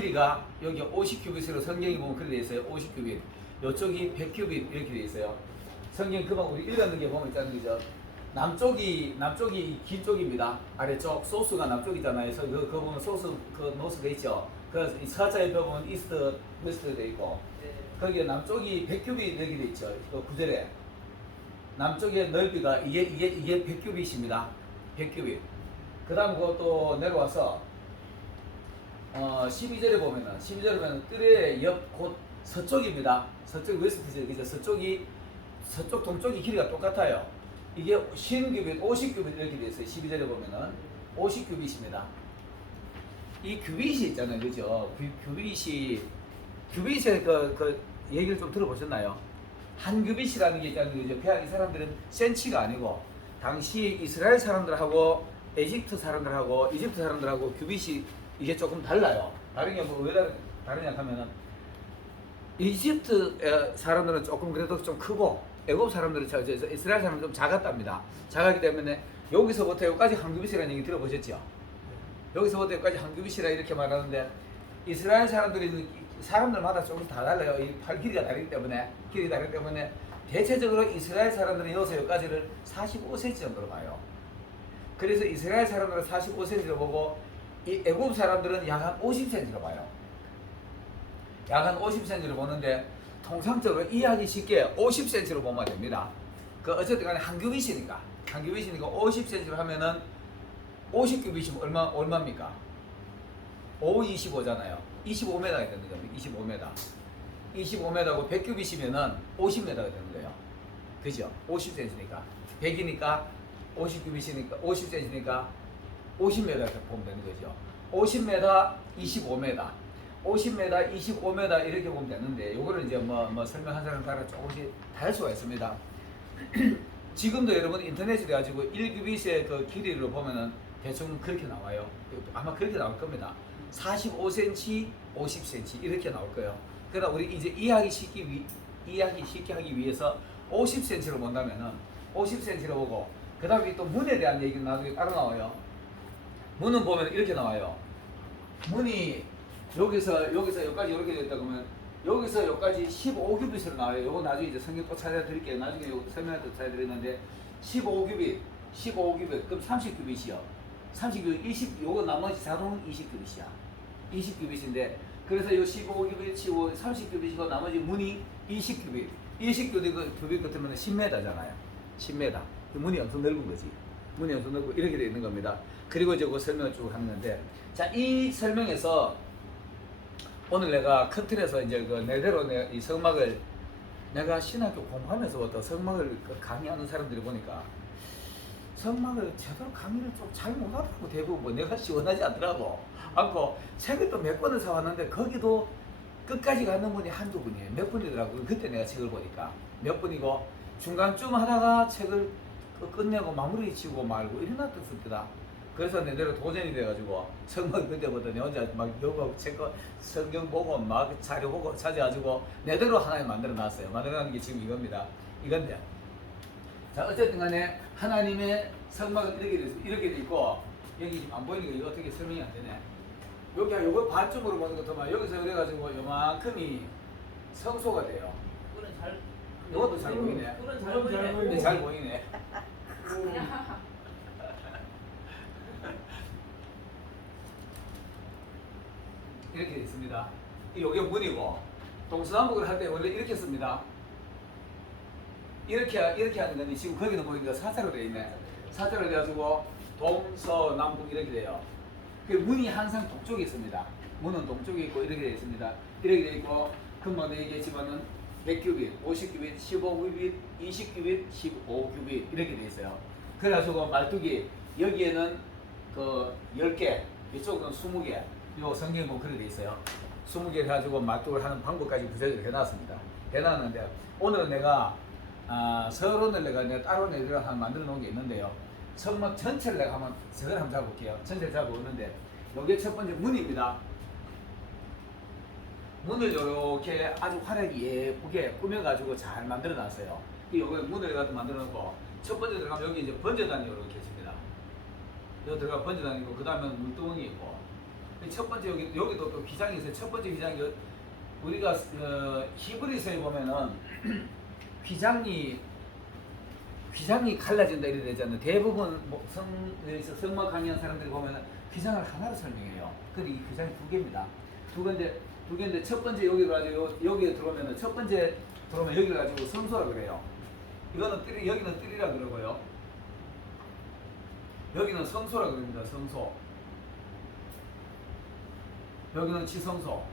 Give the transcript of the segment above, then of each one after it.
길이가 여기 50규빗으로 성경이 보면 그렇게 되어 있어요. 50규빗. 이쪽이 100규빗 이렇게 되어 있어요. 성경 그만 우리 읽었는 게 보면 있다는 거죠. 남쪽이 긴 쪽입니다. 아래쪽 소스가 남쪽이잖아요. 그래서 그거 보면 소스 그 노스 돼 있죠. 그래서 이 서자 옆에 보면 이스트 웨스트 돼 있고 거기에 남쪽이 100규빗 이렇게 돼 있죠. 그 구절에 남쪽의 넓이가 이게 100규빗입니다. 100규빗. 그다음 그것도 내려와서 12절에 보면은 뜰의 옆 곧 서쪽입니다. 서쪽 웨스트죠. 그죠? 서쪽 동쪽이 길이가 똑같아요. 이게 50규빗, 50규빗 이렇게 돼 있어요. 12절에 보면은 50규빗입니다. 이 규빗이 있잖아요. 그죠? 규빗의 그 얘기를 좀 들어보셨나요? 한 규빗이라는 게 있잖아요. 그죠? 이 사람들은 센치가 아니고 당시 이스라엘 사람들하고 이집트 사람들하고 규빗이 이게 조금 달라요. 다른 게 뭐 왜 다르냐 하면은 이집트 사람들은 조금 그래도 좀 크고 애굽 사람들은 이스라엘 사람들은 좀 작았답니다. 작았기 때문에 여기서부터 여기까지 한 규빗이라는 얘기 들어보셨죠? 여기서부터 여기까지 한 규빗이라 이렇게 말하는데 이스라엘 사람들마다 조금 다 달라요. 이 팔 길이가 다르기 때문에 대체적으로 이스라엘 사람들은 여기서 여기까지를 45cm 정도로 봐요. 그래서 이스라엘 사람들은 45cm로 보고 이 애굽 사람들은 약 한 50cm로 봐요. 약 한 50cm로 보는데 통상적으로 이해하기 쉽게 50cm로 보면 됩니다. 그 어쨌든 간에 한 규빗이니까 50cm로 하면은 50규빗이면 얼마입니까? 5, 25잖아요. 25m가 되는 겁니다. 25m고 100규빗이면은 50m가 되는 거예요. 그죠? 50cm니까 100이니까 50규빗이니까 50cm니까 50m 이렇게 보면 되는 거죠. 50m, 25m, 50m, 25m 이렇게 보면 되는데 요거를 이제 뭐 설명한 사람 따라 조금씩 다를 수가 있습니다. 지금도 여러분 인터넷에 가지고 1규빗의 그 길이를 보면은 대충 그렇게 나와요. 아마 그렇게 나올 겁니다. 45cm, 50cm 이렇게 나올 거예요. 그러나 우리 이제 이해하기 쉽게 하기 위해서 50cm로 본다면은 50cm로 보고 그 다음에 또 문에 대한 얘기는 나중에 따로 나와요. 문은 보면 이렇게 나와요. 문이 여기서 여기까지 이렇게 됐다 그러면 여기서 여기까지 15규빗으로 나와요. 요거 나중에 이제 성경 또 찾아드릴게요. 나중에 요거 설명할 때 찾아드리는데 15규빗 그럼 30규빗이요. 30규빗 요거 나머지 자동은 20규빗이야. 20규빗인데 그래서 요 15규빗, 30규빗이고 나머지 문이 20규빗. 20규빗 같으면 10m잖아요. 10m. 문이 엄청 넓은 거지. 문이 엄청 넓고 이렇게 되어 있는 겁니다. 그리고 이제 그 설명을 쭉 하는데, 자, 이 설명에서 오늘 내가 큰 틀에서 이제 그 내대로 이 성막을 내가 신학교 공부하면서부터 성막을 강의하는 사람들이 보니까 성막을 제대로 강의를 좀 잘 못하더라고. 대부분 뭐 내가 시원하지 않더라고. 않고 책을 또 몇 권을 사왔는데 거기도 끝까지 가는 분이 한두 분이에요. 몇 분이더라고요. 그때 내가 책을 보니까 몇 분이고 중간쯤 하다가 책을 끝내고 마무리 지우고 말고 이래놨던 때다. 그래서 내대로 도전이 돼가지고 성막 그때부터 내 혼자 막 여고 책거 성경 보고 막 자료 보고 찾아가지고 내대로 하나님 만들어 놨어요. 만들어 놨는 게 지금 이건데 자 어쨌든 간에 하나님의 성막은 이렇게 돼 있고 여기 안 보이니까 이거 어떻게 설명이 안 되네. 여기 요거 반쯤으로 보는 것도만 여기서 그래가지고 요만큼이 성소가 돼요. 이것도 잘 보이네. 잘 보이네. 이렇게 되어 있습니다. 이게 문이고 동서남북을 할 때 원래 이렇게 씁니다. 이렇게 하는 건데 지금 거기는 보니까 사자로 되어 있네. 사자로 되어가지고 동서남북 이렇게 돼요. 그 문이 항상 동쪽에 있습니다. 문은 동쪽에 있고 이렇게 되어 있습니다. 이렇게 되어 있고 금방 얘기했지만은 100규빗, 50규빗, 15규빗, 20규빗, 15규빗 이렇게 되어 있어요. 그래가지고 말뚝이 여기에는 그 10개, 이쪽은 20개. 요 성경에 보면 그렇게 돼 있어요. 20개 가지고 말뚝을 하는 방법까지 구체적으로 해놨습니다. 해놨는데 오늘은 내가 서론을 내가 따로 만들어 놓은 게 있는데요. 성막 전체를 내가 저걸 한번 잡아볼게요. 전체를 잡아보는데 요게 첫 번째 문입니다. 문을 이렇게 아주 화려하게 예쁘게 꾸며가지고 잘 만들어 놨어요. 요게 문을 갖다 만들어 놓고 첫 번째 들어가면 여기 이제 번제단이 이렇게 있습니다. 여기 들어가 번제단이 있고 그 다음에 문두멍이 있고 첫 번째 여기도 또 기장이 있어요. 첫 번째 기장이 우리가 히브리서에 보면은 휘장이 갈라진다 이래 되잖아요. 대부분 성막 강의한 사람들이 보면은 휘장을 하나로 설명해요. 근데 이 휘장이 두 개입니다. 두 개인데 첫 번째 여기 가지고 여기에 들어오면은 첫 번째 들어오면 여기를 가지고 성소라 그래요. 이거는 여기는 뜰이라 그러고요. 여기는 성소라 그럽니다. 성소. 여기는 지성소.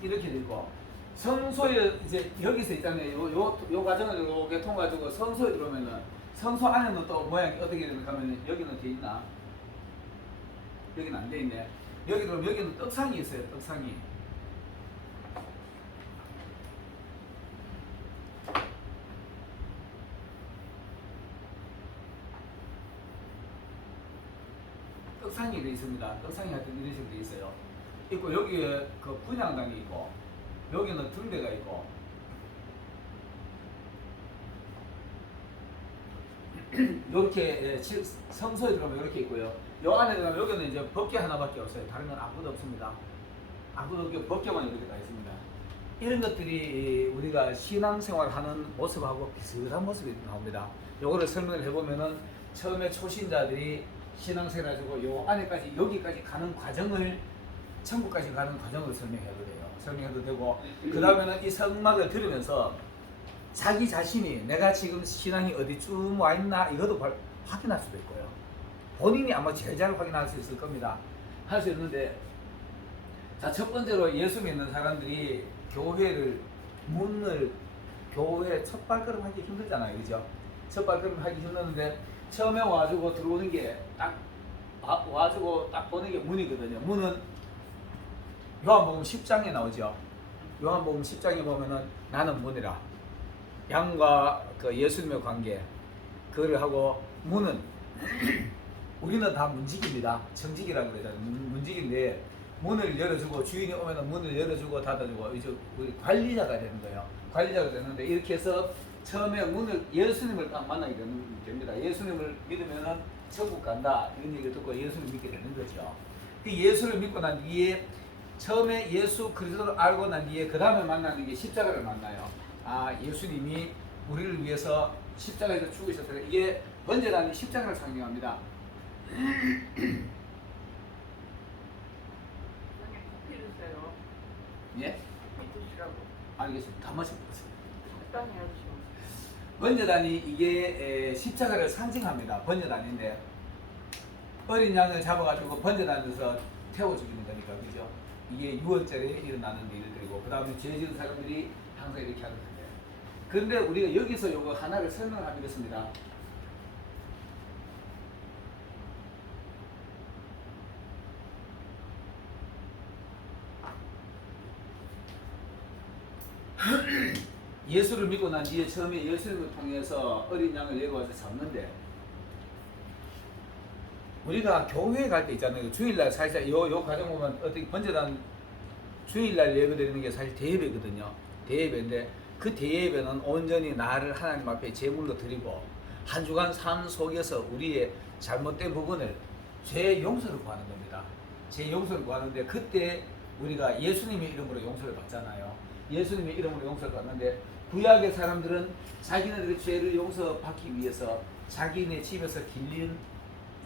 이렇게 되고 성소에 이제 여기서 있잖아요. 요 과정을 이렇게 통과가지고 성소에 들어오면은 성소 안에는 또 모양이 어떻게 되는가 하면 여기는 돼 있나? 여기는 안 돼 있네. 여기 들어오면 여기는 떡상이 있어요. 떡상이. 떡상이 돼 있습니다. 떡상이 하여튼 이런 식으로 돼 있어요. 있고 여기에 그 분향당이 있고 여기는 등대가 있고 이렇게 성소에 들어가면 이렇게 있고요. 요 안에 들어가면 여기는 이제 법궤 하나밖에 없어요. 다른 건 아무것도 없습니다. 아무것도 없고 법궤만 이렇게 다 있습니다. 이런 것들이 우리가 신앙생활하는 모습하고 비슷한 모습이 나옵니다. 요거를 설명을 해보면은 처음에 초신자들이 신앙생활 가지고 요 안에까지 여기까지 가는 과정을 천국까지 가는 과정을 설명해도 돼요. 설명해도 되고 그 다음에는 이 성막을 들으면서 자기 자신이 내가 지금 신앙이 어디쯤 와 있나 이것도 확인할 수도 있고요. 본인이 아마 제일 잘 확인할 수 있을 겁니다. 할 수 있는데 자, 첫 번째로 예수 믿는 사람들이 교회 첫 발걸음 하기 힘들잖아요. 그죠? 첫 발걸음 하기 힘드는데 처음에 와주고 들어오는 게 딱 와주고 딱 보는 게 문이거든요. 문은 요한복음 10장에 나오죠. 요한복음 10장에 보면은 나는 문이라. 양과 그 예수님의 관계 그를 하고 문은 우리는 다 문지기입니다. 정직이라고 그러잖아요. 문지기인데 문을 열어주고 주인이 오면은 문을 열어주고 닫아주고 이제 우리 관리자가 되는 거예요. 관리자가 되는데 이렇게 해서 처음에 예수님을 딱 만나게 됩니다. 예수님을 믿으면은 천국 간다 이런 얘기를 듣고 예수를 믿게 되는 거죠. 그 예수를 믿고 난 뒤에 처음에 예수 그리스도를 알고 난 뒤에 그 다음에 만나는 게 십자가를 만나요. 아, 예수님이 우리를 위해서 십자가에서 죽으셨어요. 이게 번제라는 십자가를 상징합니다. 예? 알겠습니다. 다 마셔보겠습니다. 번제단이 이게 십자가를 상징합니다. 번제단인데 어린 양을 잡아가지고 번제단에서 태워 죽이는 거니까 그죠? 이게 6월절에 일어나는 일들이고 그 다음에 죄 지은 사람들이 항상 이렇게 하는 거예요. 그런데 우리가 여기서 요거 하나를 설명하겠습니다. 예수를 믿고 난 뒤에 처음에 예수님을 통해서 어린 양을 내려와서 잡는데 우리가 교회에 갈 때 있잖아요. 주일날 사실 요 과정 보면 어떻게 번제단 주일날 예배드리는 게 사실 대예배거든요. 대예배인데 그 대예배는 온전히 나를 하나님 앞에 제물로 드리고 한 주간 삶 속에서 우리의 잘못된 부분을 죄 용서를 구하는 겁니다. 죄 용서를 구하는데 그때 우리가 예수님의 이름으로 용서를 받잖아요. 예수님의 이름으로 용서를 받는데 구약의 사람들은 자기네들의 죄를 용서받기 위해서 자기네 집에서 길린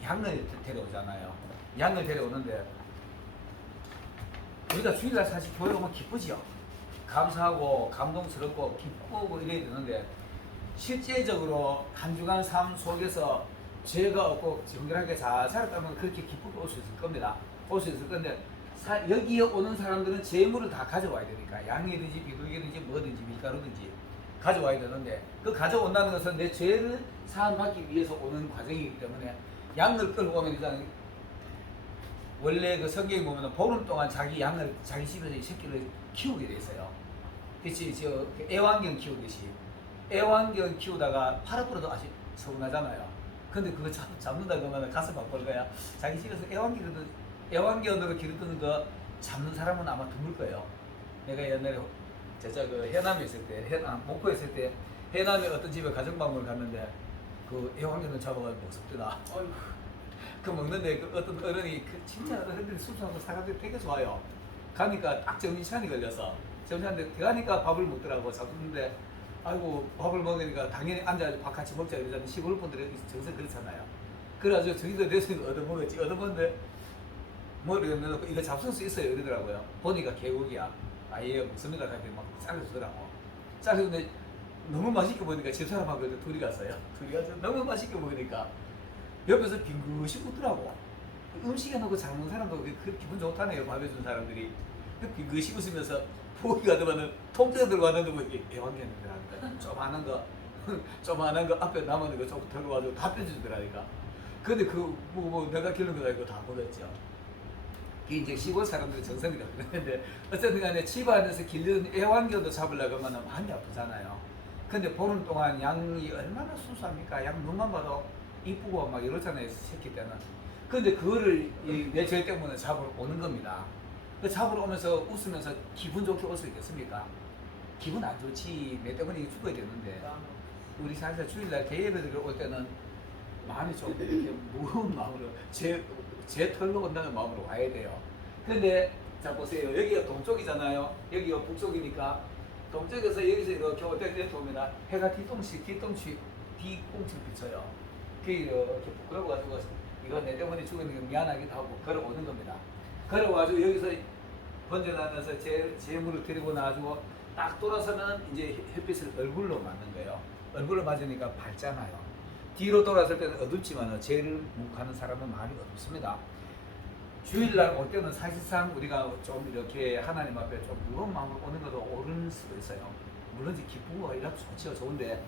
양을 데려오잖아요. 양을 데려오는데 우리가 주일날 사실 교회 오면 기쁘지요. 감사하고 감동스럽고 기쁘고 이래야 되는데 실제적으로 한 주간 삶 속에서 죄가 없고 정결하게 잘 살았다면 그렇게 기쁘게 올 수 있을 겁니다. 올 수 있을 건데 여기에 오는 사람들은 재물을 다 가져와야 되니까 양이든지 비둘기든지 뭐든지 밀가루든지 가져와야 되는데 그 가져온다는 것은 내 죄를 사함받기 위해서 오는 과정이기 때문에 양을 끌고 오면 일단 원래 그 성경에 보면 보름 동안 자기 양을 자기 집에서 이 새끼를 키우게 돼 있어요. 그치 저 애완견 키우듯이 애완견 키우다가 팔아버려도 아직 서운하잖아요. 근데 그거 잡는다 그러면 가슴 아플 거야. 자기 집에서 애완견으로 기르던 거 잡는 사람은 아마 드물 거예요. 내가 옛날에 그 해남에 있을 때, 목포에 있을 때 해남에 어떤 집에 가정방문을 갔는데 그 애완견을 잡아가지고 썩더라. 그 먹는데 그 어떤 어른이 그 진짜 어른들이 수수하고 사람들이 되게 좋아요. 가니까 딱 점심시간이 걸려서 점심시간에 가니까 밥을 먹더라고. 잡수는데 아이고 밥을 먹으니까 당연히 앉아서 밥 같이 먹자 이러잖아요. 시골 분들이 정서 그렇잖아요. 그래가지고 저기도 대신 얻어먹었지. 얻어먹는데 머리를 내놓고 이거 잡술 수 있어요 이러더라고요. 보니까 개고기야. 아예 목소리가 이렇게 막 잘라주더라고. 잘라주는데 너무 맛있게 먹으니까 집사람하고 둘이 갔어요. 둘이 가서 너무 맛있게 먹으니까 옆에서 빙긋이 웃더라고. 음식에 넣고 잘 먹는 사람도 그 기분 좋다네요. 밥해준 사람들이. 그 빙긋이 웃으면서 포기가 들어가는 통째로 들어가는데 뭐 이게 애완견이더라니까. 조그만한 거 앞에 남은 거 조금 들어가지고 다 빼주더라니까. 근데 뭐 내가 기른 거 아니고 다 먹었죠. 그게 이제 시골 사람들의 정성이라 그러는데 어쨌든 간에 집 안에서 기르는 애완견도 잡으려고 하면 마음이 아프잖아요. 근데 보는 동안 양이 얼마나 순수합니까? 양 눈만 봐도 이쁘고 막 이러잖아요, 새끼 때는. 근데 그거를 내 죄 때문에 잡으러 오는 겁니다. 그 잡으러 오면서 웃으면서 기분 좋게 올 수 있겠습니까? 기분 안 좋지. 내 때문에 죽어야 되는데. 우리 사실 주일날 대예배들 올 때는 마음이 좀 이렇게 무거운 마음으로 제 털로 온다는 마음으로 와야 돼요. 근데 자 보세요. 여기가 동쪽이잖아요. 여기가 북쪽이니까 동쪽에서 여기서 이렇게 올 때 이렇게 옵니다. 해가 뒤꿈치 비쳐요. 그게 이렇게 부끄러워가지고 이거 내 때문에 죽으니까 미안하기도 하고 걸어오는 겁니다. 걸어와가지고 여기서 번져나면서 제 물을 데리고 나가지고 딱 돌아서면 이제 햇빛을 얼굴로 맞는 거예요. 얼굴로 맞으니까 밝잖아요. 뒤로 돌아설 때는 어둡지만 죄를 묵하는 사람은 마음이 어둡습니다. 주일날 올 때는 사실상 우리가 좀 이렇게 하나님 앞에 좀 무거운 마음으로 오는 것도 옳은 수도 있어요. 물론 기쁘고 이라도 좋죠. 좋은데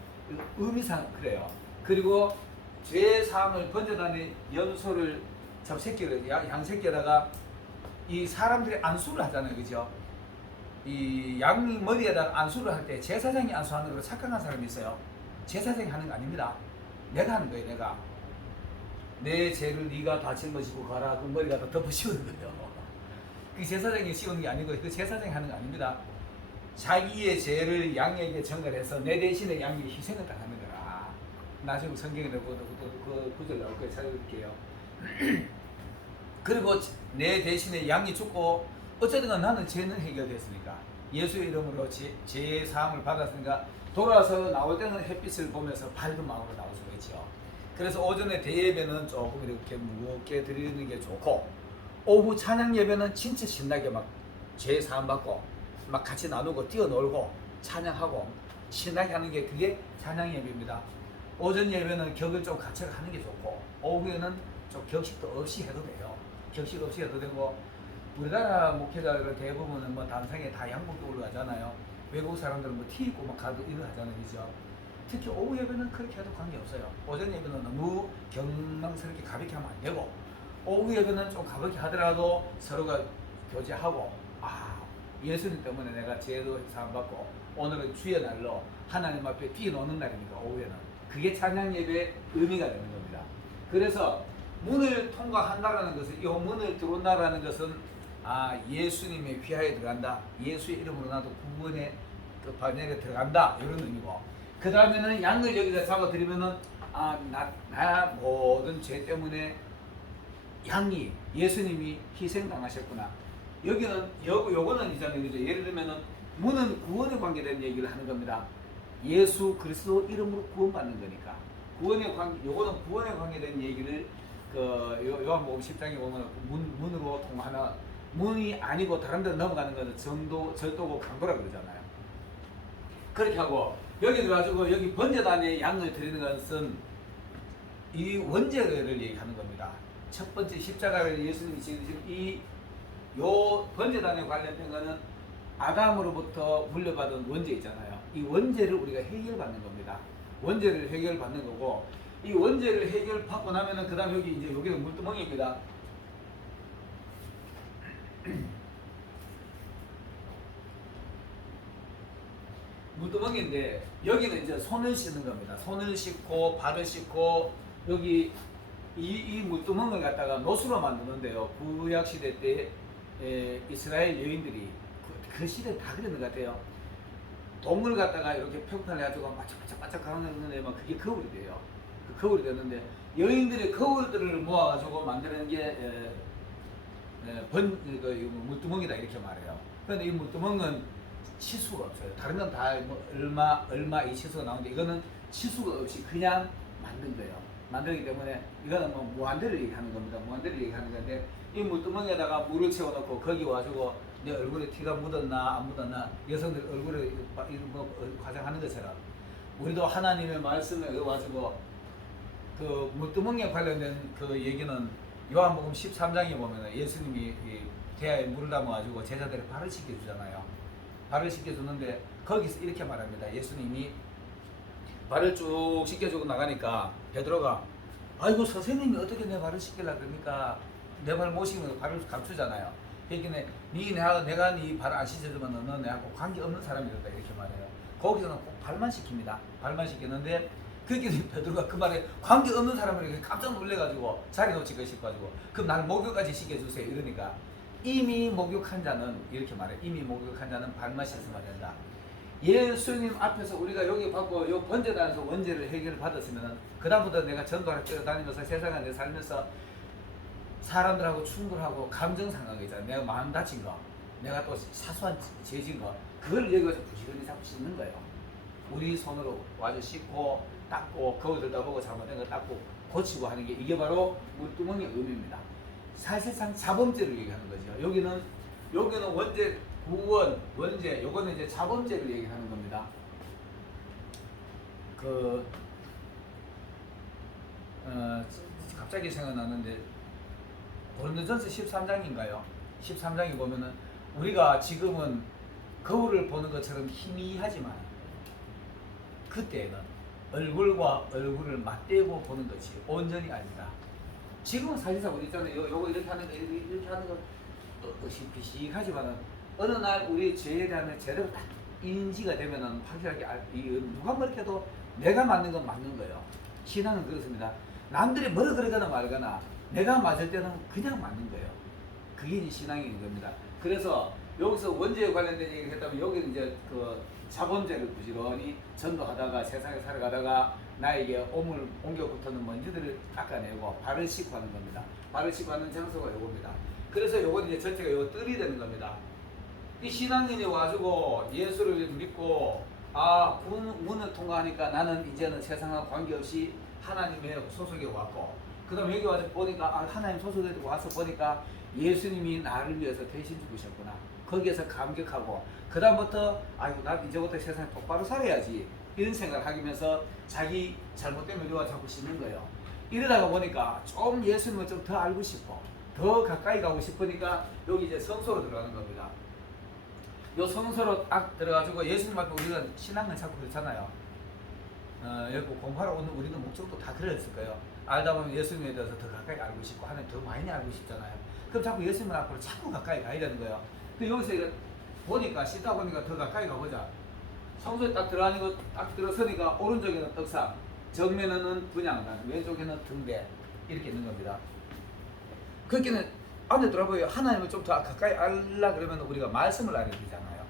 의미상 그래요. 그리고 죄 사함을 번져나는 연소를 잡새끼를 양새끼에다가 이 사람들이 안수를 하잖아요, 그죠? 이 양 머리에다가 안수를 할 때 제사장이 안수하는 걸 착각한 사람이 있어요. 제사장이 하는 거 아닙니다. 내가 하는 거예요, 내가. 내 죄를 네가 다 짊어지고 가라. 그 머리가 다 덮어 씌우는 거예요. 그 제사장이 씌우는 게 아니고 그 제사장이 하는 거 아닙니다. 자기의 죄를 양에게 전가해서 내 대신에 양이 희생을 당하는 거라. 나중에 성경에 보도 그 구절 나올 거예요. 찾아볼게요. 그리고 내 대신에 양이 죽고 어쨌든 나는 죄는 해결됐으니까 예수의 이름으로 죄 사함을 받았으니까 돌아서 나올 때는 햇빛을 보면서 밝은 마음으로 나올 수가 있죠. 그래서 오전에 대예배는 조금 이렇게 무겁게 드리는 게 좋고 오후 찬양 예배는 진짜 신나게 막 죄 사함 받고 막 같이 나누고 뛰어놀고 찬양하고 신나게 하는 게 그게 찬양 예배입니다. 오전 예배는 격을 좀 같이 하는 게 좋고 오후에는 좀 격식도 없이 해도 돼요. 격식 없이 해도 되고 우리나라 목회자들 대부분은 뭐 단상에 다 양복도 올라가잖아요. 외국 사람들은 뭐 티 입고 막 가도 이런 하잖아요, 그죠? 특히 오후 예배는 그렇게 해도 관계없어요. 오전 예배는 너무 경망스럽게 가볍게 하면 안 되고 오후 예배는 좀 가볍게 하더라도 서로가 교제하고 예수님 때문에 내가 죄도 사함받고 오늘은 주의 날로 하나님 앞에 뛰어노는 날입니다. 오후에는 그게 찬양 예배의 의미가 되는 겁니다. 그래서 문을 통과한다라는 것은 이 문을 들어온다라는 것은 예수님의 휘하에 들어간다. 예수의 이름으로 나도 구원의 그 반열에 들어간다. 이런 의미고 그 다음에는 양을 여기다 잡아드리면은 나 모든 죄 때문에 양이 예수님이 희생당하셨구나. 여기는 요거는 이잖아요, 그죠? 예를 들면은 문은 구원에 관계된 얘기를 하는 겁니다. 예수 그리스도 이름으로 구원받는 거니까 요거는 구원에 관계된 얘기를 요한복음 10장에 보면 문으로 통하나 문이 아니고 다른 데로 넘어가는 것은 절도고 강도라 그러잖아요. 그렇게 하고 여기 들어가지고 여기 번제단에 양을 드리는 것은 이 원죄를 얘기하는 겁니다. 첫 번째 십자가를 예수님이 지금 요 번제단에 관련된 거는 아담으로부터 물려받은 원죄 있잖아요. 이 원죄를 우리가 해결받는 겁니다. 원죄를 해결받는 거고 이 원죄를 해결받고 나면은 그 다음 여기는 물두멍입니다. 물두멍인데 여기는 이제 손을 씻는 겁니다. 손을 씻고 발을 씻고 여기 이 물두멍을 갖다가 노수로 만드는데요. 구약 시대 때 이스라엘 여인들이 그 시대 다 그랬는 것 같아요. 동물 갖다가 이렇게 평탄을 해가지고 바짝바짝 가는데 막 그게 거울이 돼요. 그 거울이 되는데 여인들의 거울들을 모아가지고 만드는 게 물두멍이다 이렇게 말해요. 그런데 이 물두멍은 치수가 없어요. 다른 건 다 뭐 얼마 이 치수가 나오는데 이거는 치수가 없이 그냥 만든 거예요. 만들기 때문에 이거는 뭐 무한대를 얘기하는 겁니다. 무한대를 얘기하는 건데 이 물두멍에다가 물을 채워놓고 거기 와가지고 내 얼굴에 티가 묻었나 안 묻었나 여성들 얼굴에 화장하는 것처럼 우리도 하나님의 말씀에 와가지고 그 물두멍에 관련된 그 얘기는 요한복음 13장에 보면 예수님이 이 대야에 물을 담아가지고 제자들이 발을 씻겨주잖아요. 발을 씻겨주는데 거기서 이렇게 말합니다. 예수님이 발을 쭉 씻겨주고 나가니까 베드로가 아이고 선생님이 어떻게 내 발을 씻기려 그러니까 내 발 모시면 발을 감추잖아요. 그러니까 내가 네 발을 안 씻어주면 너는 내하고 관계없는 사람이 됐다 이렇게 말해요. 거기서는 꼭 발만 씻깁니다. 발만 씻겼는데 그렇게 베드로가 그 말에 관계없는 사람을 깜짝 놀래가지고 자리 놓치 거 싶어가지고 그럼 나를 목욕까지 씻겨주세요 이러니까 이미 목욕한 자는 이렇게 말해 이미 목욕한 자는 발만 씻으면 된다. 예수님 앞에서 우리가 여기 받고 요 번제단에서 원죄를 해결을 받았으면 그 다음부터 내가 전도를 뛰어다니면서 세상에 내 살면서 사람들하고 충돌하고 감정 상하게 있잖아. 내가 마음 다친 거 내가 또 사소한 죄진 거 그걸 여기서 부지런히 자꾸 씻는 거예요. 우리 손으로 와서 씻고 닦고 거울 들다 보고 잘못된 거 닦고 고치고 하는 게 이게 바로 물두멍의 의미입니다. 사실상 자범죄를 얘기하는 거죠. 여기는 원죄, 구원, 원죄, 요거는 이제 자범죄를 얘기하는 겁니다. 갑자기 생각나는데 고린도전서 13장인가요? 13장에 보면은 우리가 지금은 거울을 보는 것처럼 희미하지만 그때는 얼굴과 얼굴을 맞대고 보는 것이 온전히 아니다. 지금은 사실상 우리 있잖아요. 요거 이렇게 하는 거 이렇게 하는 거 비식하지만은 어느 날 우리 죄에 대한 제대로 딱 인지가 되면은 확실하게 누가 뭐렇게 해도 내가 맞는 건 맞는 거예요. 신앙은 그렇습니다. 남들이 뭐라 그러거나 말거나 내가 맞을 때는 그냥 맞는 거예요. 그게 이제 신앙인 겁니다. 그래서 여기서 원죄에 관련된 얘기를 했다면 여기는 이제 그 자범죄를 부지런히 전도하다가 세상에 살아가다가 나에게 옮겨 붙는 먼지들을 닦아내고 발을 씻고 하는 겁니다. 발을 씻고 하는 장소가 요겁니다. 그래서 요건 이제 전체가 요 뜰이 되는 겁니다. 이 신앙인이 와가지고 예수를 믿고 문을 통과하니까 나는 이제는 세상과 관계없이 하나님의 소속에 왔고 그 다음에 여기 와서 보니까 하나님 소속에 와서 보니까 예수님이 나를 위해서 대신 죽으셨구나. 거기에서 감격하고 그 다음부터 나 이제부터 세상에 똑바로 살아야지 이런 생각을 하면서 자기 잘못된 의리와 자꾸 씻는 거예요. 이러다가 보니까 좀 예수님을 좀 더 알고 싶어 더 가까이 가고 싶으니까 여기 이제 성소로 들어가는 겁니다. 요 성소로 딱 들어가지고 예수님 앞에 우리가 신앙을 자꾸 그렇잖아요. 여기 공부하러 오는 우리는 목적도 다 그랬을 거예요. 알다 보면 예수님에 대해서 더 가까이 알고 싶고 하나님 더 많이 알고 싶잖아요. 그럼 자꾸 예수님 앞으로 자꾸 가까이 가야 되는 거예요. 여기서 보니까 씻다 보니까 더 가까이 가보자. 성소에 딱 들어가는 거 딱 들어서니까 오른쪽에는 떡상, 정면에는 분향단, 왼쪽에는 등대 이렇게 있는 겁니다. 그렇게는 안에 들어보여 하나님을 좀 더 가까이 알라 그러면 우리가 말씀을 알아야 되잖아요.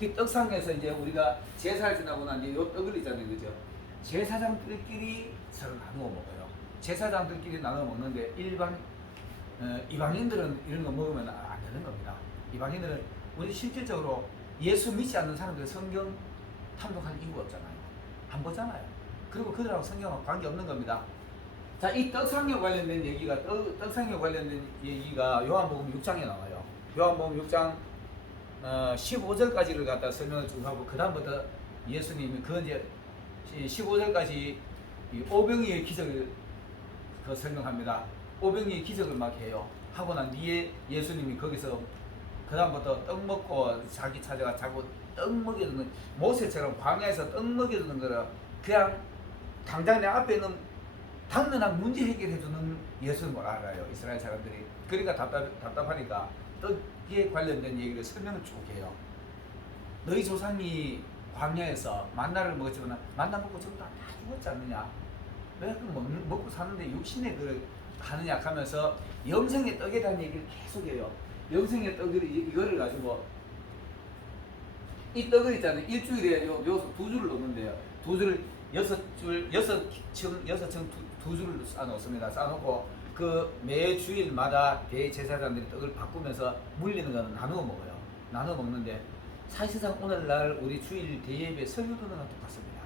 그 떡상에서 이제 우리가 제사를 지나고 난 뒤에 요 떡을 있잖아요, 그죠? 제사장들끼리 서로 나누어 먹어요. 제사장들끼리 나누어 먹는데 이방인들은 이런 거 먹으면 안 되는 겁니다. 이방인들은 우리 실질적으로 예수 믿지 않는 사람들 성경 탐독할 이유가 없잖아요. 안 보잖아요. 그리고 그들하고 성경하고 관계 없는 겁니다. 자, 이 떡상에 관련된 얘기가 떡상에 관련된 얘기가 요한복음 6장에 나와요. 요한복음 6장 15절까지를 갖다 설명을 쭉 하고 그 다음부터 예수님이 그 이제 15절까지 오병이의 기적을 설명합니다. 오병이의 기적을 막 해요. 하고 난 뒤에 예수님이 거기서 그 다음부터 떡 먹고 자기 찾아가 자꾸 떡 먹여주는 모세처럼 광야에서 떡 먹여주는 거라 그냥 당장 내 앞에 있는 당면한 문제 해결해주는 예수님을 알아요. 이스라엘 사람들이. 그러니까 답답하니까 떡에 관련된 얘기를 설명을 쭉 해요. 너희 조상이 광야에서 만나를 먹었지만 만나 먹고 전부 다 죽었지 않느냐? 왜 그 먹고 사는데 육신에 가느냐 하면서 영생의 떡에 대한 얘기를 계속해요. 영생의 떡을 이거를 가지고 이 떡을 있잖아요. 일주일에 요 두 줄을 넣는데요. 두 줄을 6층 두 두 줄을 쌓아놓습니다. 쌓아놓고 그 매 주일마다 대제사장들이 떡을 바꾸면서 물리는 거는 나누어 먹어요. 나누어 먹는데 사실상 오늘날 우리 주일 대예배 설교 듣는 것도 똑같습니다.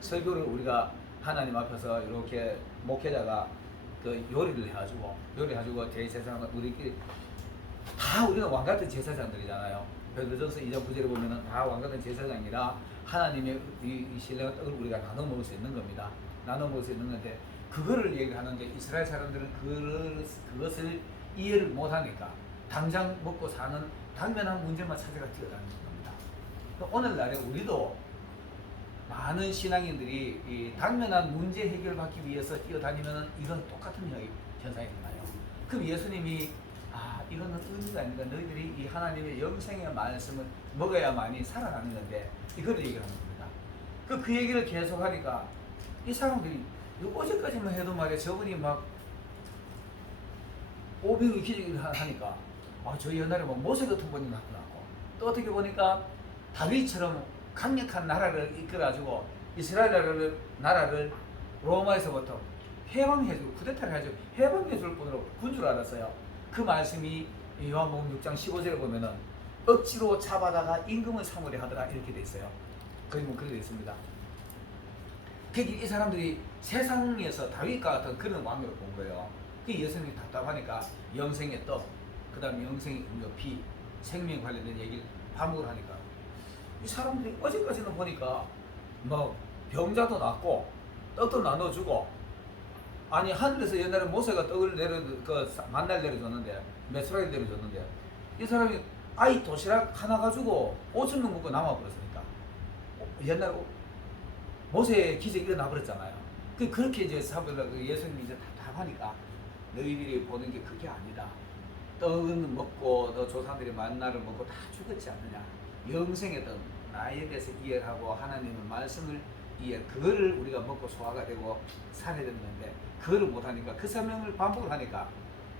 설교를 우리가 하나님 앞에서 이렇게 목회자가 그 요리를 해가지고 대제사장 우리끼리 다 우리는 왕같은 제사장들이잖아요. 베드로전서 2장 9절에 보면은 다 왕같은 제사장이라 하나님의 이 신령한 떡을 우리가 나눠 먹을 수 있는 겁니다. 나눠 먹을 수 있는 건데 그거를 얘기하는데 이스라엘 사람들은 그것을 이해를 못하니까 당장 먹고 사는 당면한 문제만 찾아가 뛰어다니는 겁니다. 오늘날에 우리도 많은 신앙인들이 이 당면한 문제 해결받기 위해서 뛰어다니면 이런 똑같은 현상이 일어나요. 그럼 예수님이 이거는 의미가 아니라 너희들이 이 하나님의 영생의 말씀을 먹어야만이 살아나는 건데 이거를 얘기하는 겁니다. 그 얘기를 계속 하니까 이 사람들이 어제까지만 해도 말이야 저분이 막 500의 기적을 하니까 저 옛날에 뭐 모세 같은 분이 나타났고 또 어떻게 보니까 다윗처럼 강력한 나라를 이끌어가지고 이스라엘 나라를 로마에서부터 해방해주고 쿠데타를 해가지고 해방해줄 분으로 군 줄 알았어요. 그 말씀이 요한복음 6장 15절에 보면은 억지로 잡아다가 임금을 삼으려 하더라 이렇게 돼 있어요. 거의 뭐 그렇게 돼 있습니다. 이 사람들이 세상에서 다윗과 같은 그런 왕으로 본 거예요. 그 예수님이 답답하니까 영생의 떡, 그 다음에 영생의 피, 생명 관련된 얘기를 반복을 하니까 이 사람들이 어제까지는 보니까 뭐 병자도 낫고 떡도 나눠주고 아니 하늘에서 옛날에 모세가 떡을 만날 내려줬는데 메스라를 내려줬는데 이 사람이 아이 도시락 하나 가지고 5,000명 먹고 남아버렸으니까 옛날에 모세의 기적이 일어나버렸잖아요. 그렇게 이제 예수님이 이제 답답하니까 너희들이 보는 게 그게 아니다. 떡은 먹고 너 조상들이 만나를 먹고 다 죽었지 않느냐. 영생의 떡 나에 대해서 이해를 하고 하나님의 말씀을 그거를 우리가 먹고 소화가 되고 살아야 되는데 그거를 못하니까 그 설명을 반복을 하니까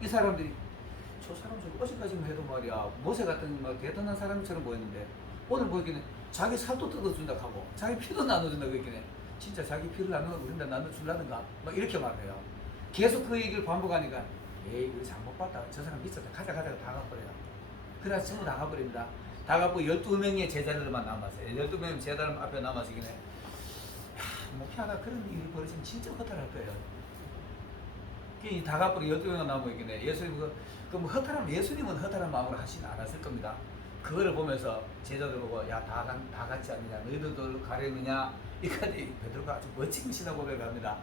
이 사람들이 저 사람 어제까지만 해도 말이야 모세 같은 막 대단한 사람처럼 보였는데 오늘 보이기는 자기 살도 뜯어준다 하고 자기 피도 나눠준다고 했기는 진짜 자기 피를 우린다 나눠주려는가 막 이렇게 말해요. 계속 그 얘기를 반복하니까 에이 우리 잘못 봤다 저 사람 미쳤다 가자가 다 가버려요. 그래서 전부 다 가버립니다. 다 가고 12명의 제자들만 남았어요. 12명의 제자들 앞에 남았으긴 해. 목회하다 그런 일이 벌어지면 진짜 허탈할 거예요. 다 가버려 12명이 남아있긴 해. 예수님 뭐 허탈하면 예수님은 허탈한 마음으로 하시지 않았을 겁니다. 그거를 보면서 제자들 보고 다 같지 않느냐 너희들도 가려느냐 이까지 베드로가 아주 멋진 신앙 고백을 합니다.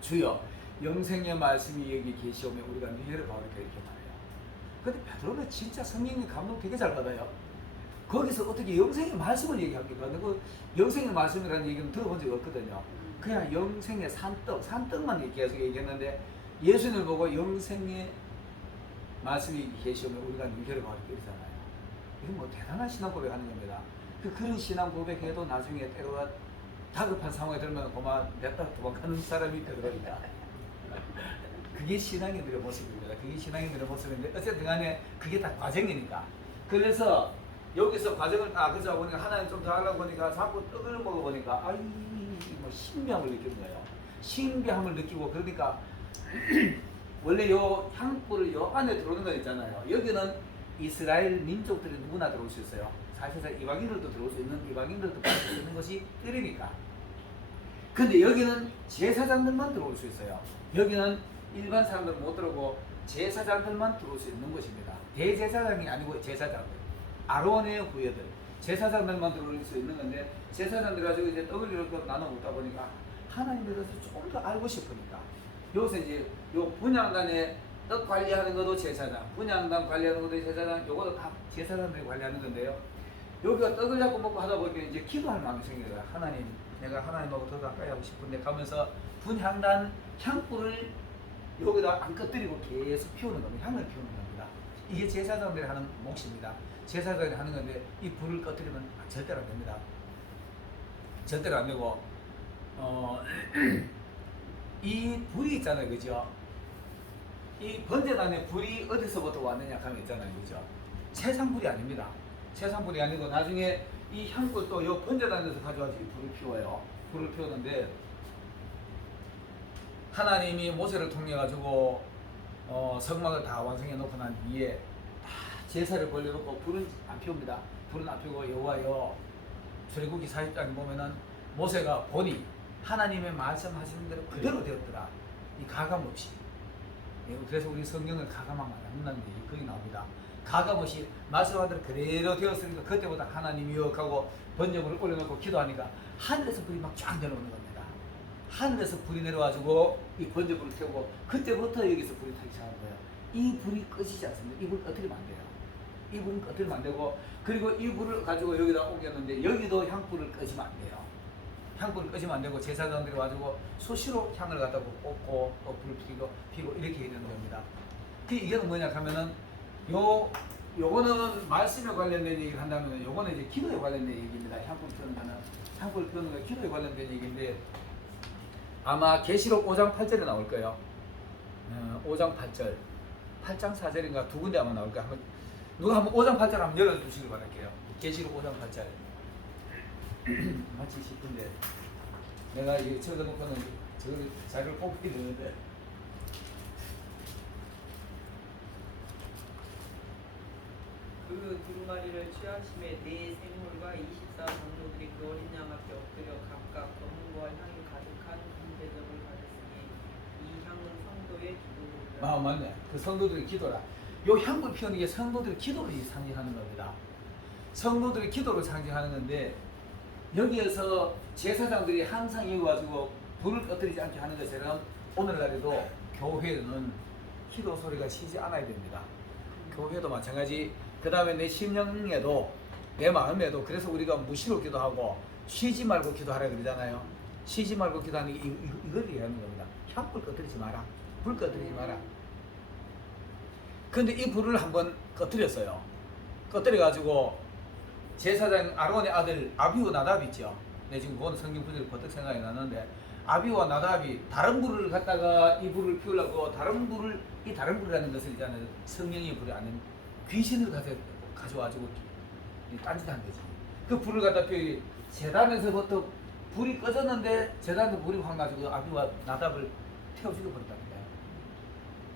주여 영생의 말씀이 여기 계시오면 우리가 너희를 받을까 이렇게 말해요. 근데 베드로는 진짜 성령의 감동 되게 잘 받아요. 거기서 어떻게 영생의 말씀을 얘기합니까? 그 영생의 말씀이라는 얘기는 들어본 적이 없거든요. 그냥 영생의 산떡만 계속 얘기했는데 예수님을 보고 영생의 말씀이 계시오면 우리가 능결을 받을 게 있잖아요. 이건 뭐 대단한 신앙 고백하는 겁니다. 그런 신앙 고백해도 나중에 때로가 다급한 상황에 들면 그만 냈다 도망가는 사람이 되더라니까. 그게 신앙인들의 모습입니다. 그게 신앙인들의 모습인데 어쨌든 간에 그게 다 과정이니까. 그래서 여기서 과정을 다 그저 보니까 하나님 좀 더 하려고 보니까 자꾸 떡을 먹어보니까 뭐 신비함을 느끼는 거예요. 신비함을 느끼고 그러니까 원래 요 향불을 요 안에 들어오는 거 있잖아요. 여기는 이스라엘 민족들이 누구나 들어올 수 있어요. 사실상 이방인들도 들어올 수 있는 이방인들도 받을 수 있는 것이 뜰이니까. 근데 여기는 제사장들만 들어올 수 있어요. 여기는 일반 사람들은 못 들어오고 제사장들만 들어올 수 있는 것입니다. 대제사장이 아니고 제사장들. 아론의 후예들, 제사장들만 들어올 수 있는 건데 제사장들 가지고 이제 떡을 이렇게 나눠 먹다 보니까 하나님에 대해서 조금 더 알고 싶으니까 여기서 이제 요 분향단에 떡 관리하는 것도 제사장, 분향단 관리하는 것도 제사장, 요것도 다 제사장들이 관리하는 건데요. 여기가 떡을 잡고 먹고 하다 보니까 이제 기도할 마음이 생겨요. 하나님, 내가 하나님하고 더 가까이 하고 싶은데 가면서 분향단 향불을 여기다 안 꺼뜨리고 계속 피우는 겁니다. 향을 피우는 겁니다. 이게 제사장들이 하는 몫입니다. 제사장이 하는 건데 이 불을 꺼뜨리면 절대로 안 됩니다. 절대로 안 되고 이 불이 있잖아요, 그죠? 이 번제단의 불이 어디서부터 왔느냐 하면 있잖아요, 그죠? 세상불이 아닙니다. 세상불이 아니고 나중에 이 향불도 이 번제단에서 가져와서 이 불을 피워요. 불을 피우는데 하나님이 모세를 통해 가지고 성막을 다 완성해 놓고 난 뒤에 다 제사를 벌려놓고 불은 안 피웁니다. 불은 안 피우고 여호와여 출애굽기 40장에 보면은 모세가 보니 하나님의 말씀하시는 대로 그대로 되었더라. 이 가감 없이. 그래서 우리 성경을 가감하면 안 된다는 얘기 거기 나옵니다. 가감 없이 말씀한 대로 그대로 되었으니까 그때보다 하나님이 하고 번제물을 올려놓고 기도하니까 하늘에서 불이 막 쫙 내려오는 겁니다. 하늘에서 불이 내려와가지고 이 번제물을 태우고 그때부터 여기서 불이 타기 시작하는 거예요. 이 불이 꺼지지 않습니다. 이 불 꺼뜨리면 안 돼요. 이 불은 꺼뜨리면 안 되고 그리고 이 불을 가지고 여기다 옮겼는데 여기도 향불을 끄시면 안 돼요. 향불을 끄시면 안 되고 제사장들이 와가지고 수시로 향을 갖다 꽂고 또 불 피고 이렇게 해야 되는 겁니다. 이게 뭐냐 하면은 요거는 말씀에 관련된 얘기를 한다면 요거는 이제 기도에 관련된 얘기입니다. 향불 피우는 거는 향불 피우는 거 기도에 관련된 얘기인데 아마 계시록 5장 8절에 나올 거예요. 5장 8절 8장 4절인가 두 군데 아마 나올 거예요. 누가 한번 5장 8절 한번 열어주시길 바랄게요. 계시록 5장 8절 마치 싶은데 내가 이거 적어놓고는 저걸 자료를 뽑게 되는데 그 두루마리를 취하심에 네 생물과 24장로들이 그 어린 양 앞에 엎드려 각각 검은과 향이 가득한 금대접을 받았으니 이 향은 성도의 기도로라. 맞네. 그 성도들의 기도라. 요 향불 피우는 게 성도들의 기도를 상징하는 겁니다. 성도들의 기도를 상징하는 건데 여기에서 제사장들이 항상 여기 와가지고 불을 꺼뜨리지 않게 하는 것처럼 오늘날에도 교회는 기도 소리가 쉬지 않아야 됩니다. 교회도 마찬가지. 그 다음에 내 심령에도 내 마음에도 그래서 우리가 무시로 기도하고 쉬지 말고 기도하라 그러잖아요. 쉬지 말고 기도하는 게 이걸 얘기하는 겁니다. 향불 꺼뜨리지 마라. 불 꺼뜨리지 마라. 근데 이 불을 한번 꺼뜨렸어요. 꺼뜨려가지고 제사장 아론의 아들 아비후 나답 있죠. 내 지금 그거는 성경 구절이 버뜩 생각이 나는데 아비와 나답이 다른 불을 갖다가 이 불을 피우려고 다른 불이라는 것을 있잖아요. 성령의 불이 아닌 귀신을 가져와가지고 딴짓한 거지. 그 불을 갖다 피우기 제단에서부터 불이 꺼졌는데 제단에서 불이 확 나가지고 아비와 나답을 태워 죽여버렸답니다.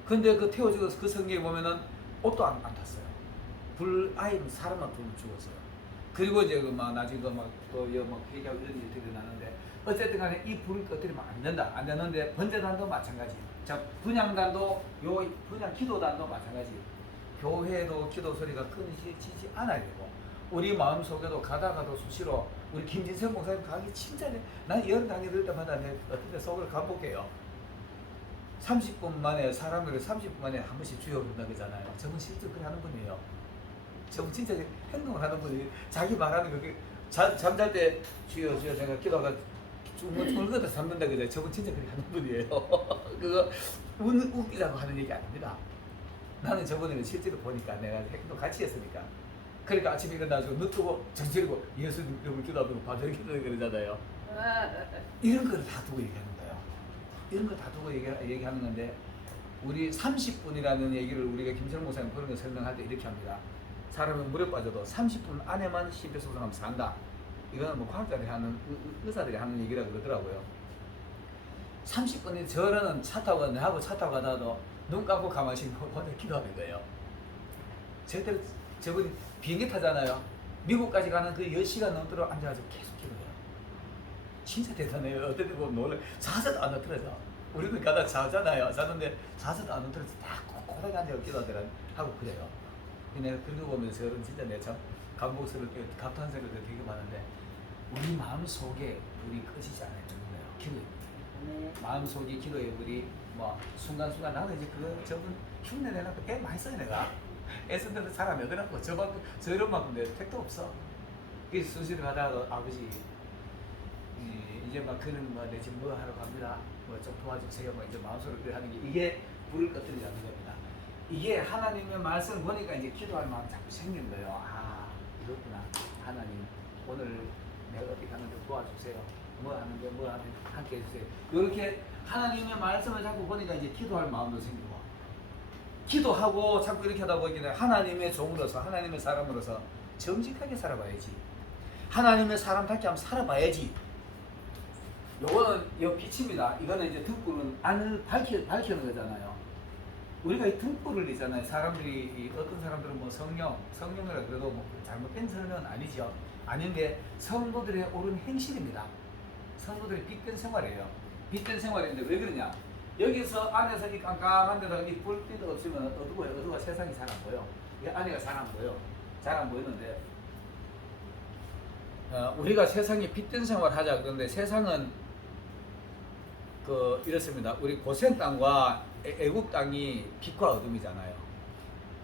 근데 그 태워 죽어서 그 성경에 보면은 옷도 안 탔어요. 불 아이는 사람만 불을 죽었어요. 그리고 이제 나중에 또 회개하고 이런 일이 일어나는데 어쨌든 간에 이 불을 꺼뜨리면 안 된다. 안 되는데 번제단도 마찬가지. 자, 분향단도 분향 기도단도 마찬가지. 교회도 기도 소리가 끊이지 않아야 되고 우리 마음속에도 가다가도 수시로 우리 김진성 목사님 강의 진짜네. 난 이런 강의 들을 때마다 내 어떤 속을 간복해요. 30분 만에 사람을 30분 만에 한 번씩 주여 부른다 그러잖아요. 저분 실제 그렇게 하는 분이에요. 저분 진짜 행동을 하는 분이 자기 말하는 그게 잠잘 때 주여 제가 기도가 울거든 잠든다 그래. 저분 진짜 그렇게 하는 분이에요. 그거 웃기자고 하는 얘기 아닙니다. 나는 저번에는 실제로 보니까 내가 행동 같이 했으니까. 그러니까 아침에 일어나서 눈 뜨고 정치고 예수님 이름을 기도하고 바다를 기도하고 그러잖아요. 이런 걸 다 두고 얘기하는 거예요. 이런 거 다 두고 얘기하는 건데 우리 30분이라는 얘기를 우리가 김철웅 목사님 그런 거 설명할 때 이렇게 합니다. 사람은 물에 빠져도 30분 안에만 심폐소생하면 산다. 이거는 뭐 과학자들이 하는 의사들이 하는 얘기라고 그러더라고요. 30분이 저러는 차 타고 내하고 차 타고 가다도 눈 감고 가만히 있고 혼자 기도하는 거예요. 제대로 저분이 비행기 타잖아요. 미국까지 가는 그 10시간 넘도록 앉아가지고 계속 기도해요. 진짜 대단해요. 어떨 때 보면 놀래. 자서도 안 흐트러져. 우리는 가다 자잖아요. 자는데 자서도 안 흐트러져. 딱 꼿꼿하게 앉아서 기도하더라 하고 그래요. 내가 그런 거 보면서 저는 진짜 내가 참 감복스럽게 감탄스럽게 되게 많은데 우리 마음속에 불이 꺼지지 않아야 되는 거예요. 기도입니다. 마음속에 기도의 불이 순간순간 나는 이제 저분 흉내 내놓고 애 많이 써요 내가. 애 쓴데도 잘 안 되더라고. 저런 만큼 내 택도 없어. 이 수시를 하다가 아버지 이제 그는 내 지금 뭐 하러 갑니다. 좀 도와주세요. 이제 마음속으로 하는 게 이게 불을 꺼뜨리지 않는 겁니다. 이게 하나님의 말씀을 보니까 이제 기도할 마음이 자꾸 생긴 거예요. 아, 이렇구나. 하나님, 오늘 내가 어디 가는데 도와주세요. 뭐 하는데 함께 해주세요. 이렇게 하나님의 말씀을 자꾸 보니까 이제 기도할 마음도 생기고, 기도하고 자꾸 이렇게 하다 보니까 하나님의 종으로서, 하나님의 사람으로서 정직하게 살아봐야지. 하나님의 사람답게 한번 살아봐야지. 요거는 요 빛입니다. 이거는 이제 등불은 안을 밝히는 거잖아요. 우리가 이 등불을 있잖아요. 사람들이 어떤 사람들은 뭐 성령이라 그래도 뭐 잘못된 설명은 아니죠. 아닌데 성도들의 옳은 행실입니다. 성도들의 빛된 생활이에요. 빛된 생활인데 왜 그러냐? 여기서 안에서 이 깜깜한 데다가 이 불빛 없으면 어두워요. 어두워 세상이 잘 안 보여. 이 안에가 잘 안 보여. 잘 안 보이는데 우리가 세상에 빛된 생활을 하자 그런데 세상은 이렇습니다. 우리 고센 땅과 애국 땅이 빛과 어둠이잖아요.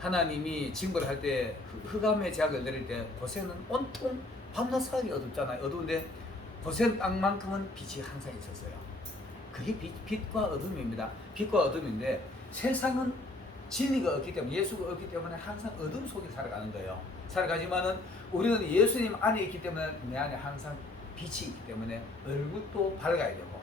하나님이 징벌을 할 때 흑암의 제약을 내릴 때 고센은 온통 밤낮 사이 어둡잖아요. 어두운데 고센 땅만큼은 빛이 항상 있었어요. 그게 빛과 어둠입니다. 빛과 어둠인데 세상은 진리가 없기 때문에 예수가 없기 때문에 항상 어둠 속에 살아가는 거예요. 살아가지만은 우리는 예수님 안에 있기 때문에 내 안에 항상 빛이 있기 때문에 얼굴도 밝아야 되고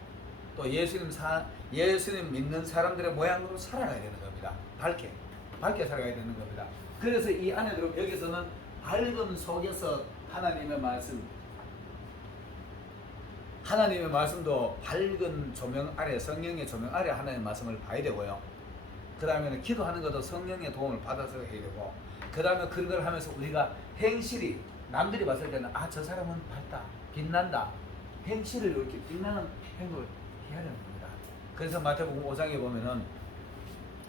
또 예수님 믿는 사람들의 모양으로 살아가야 되는 겁니다. 밝게 살아가야 되는 겁니다. 그래서 이 안에 들어 여기서는 밝음 속에서 하나님의 말씀도 밝은 조명 아래 성령의 조명 아래 하나님의 말씀을 봐야 되고요. 그 다음에는 기도하는 것도 성령의 도움을 받아서 해야 되고 그 다음에 그런 걸 하면서 우리가 행실이 남들이 봤을 때는 저 사람은 밝다 빛난다 행실을 이렇게 빛나는 행동을 해야 되는 겁니다. 그래서 마태복음 5장에 보면은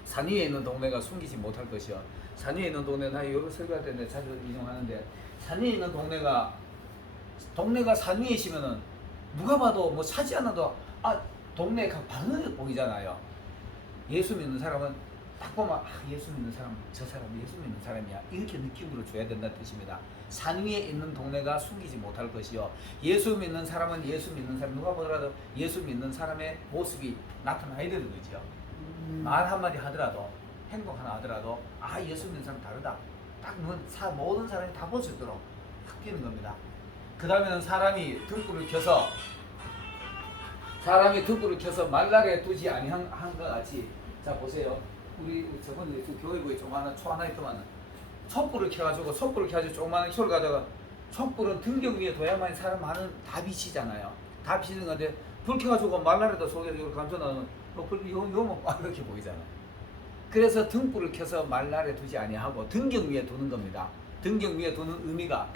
산 위에 있는 동네가 숨기지 못할 것이요. 산 위에 있는 동네 나 여러 설교할 때 자주 인용하는데 산 위에 있는 동네가 산 위에 있으면은 누가 봐도 뭐 사지 않아도 동네가 반응이 보이잖아요. 예수 믿는 사람은 딱 보면 예수 믿는 사람 저 사람 예수 믿는 사람이야 이렇게 느낌으로 줘야 된다는 뜻입니다. 산 위에 있는 동네가 숨기지 못할 것이요. 예수 믿는 사람은 예수 믿는 사람 누가 보더라도 예수 믿는 사람의 모습이 나타나야 되는 거죠. 말 한마디 하더라도 행동 하나 하더라도 예수 믿는 사람 다르다 딱 모든 사람이 다 볼 수 있도록 바뀌는 겁니다. 그 다음에는 사람이 등불을 켜서 말날에 두지 아니한 것 같이 자 보세요. 우리 저번에 교회부에 초 하나 있더만 촛불을 켜가지고 조그마한 켜를 가다가 촛불은 등경 위에 둬야만 사람 많은 다 비치잖아요. 다 비치는 건데 불 켜가지고 말날에다 속에서 이걸 감춰놓으면 요거 이렇게 보이잖아요. 그래서 등불을 켜서 말날에 두지 아니하고 등경 위에 두는 겁니다. 등경 위에 두는 의미가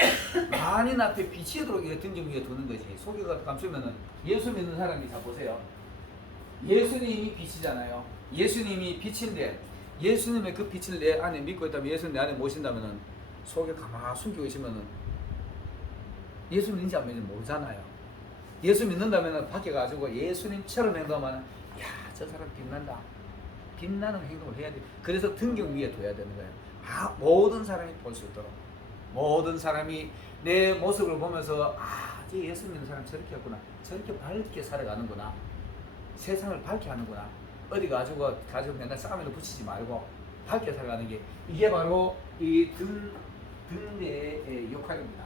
만인 앞에 비치도록 등경 위에 두는 거지. 속에가 감추면은 예수 믿는 사람이 자 보세요. 예수님이 빛이잖아요. 예수님이 빛인데 예수님의 그 빛을 내 안에 믿고 있다면 예수님 내 안에 모신다면은 속에 가만히 숨기고 있으면은 예수 믿는지 안 믿는지 모르잖아요. 예수 믿는다면은 밖에 가지고 예수님처럼 행동하면 저 사람 빛난다. 빛나는 행동을 해야 돼. 그래서 등경 위에 둬야 되는 거예요. 모든 사람이 볼 수 있도록 모든 사람이 내 모습을 보면서 저 예수 믿는 사람 저렇게 했구나 저렇게 밝게 살아가는구나 세상을 밝게 하는구나 어디 가지고 맨날 싸움에도 붙이지 말고 밝게 살아가는 게 이게 바로 이 등대의 역할입니다.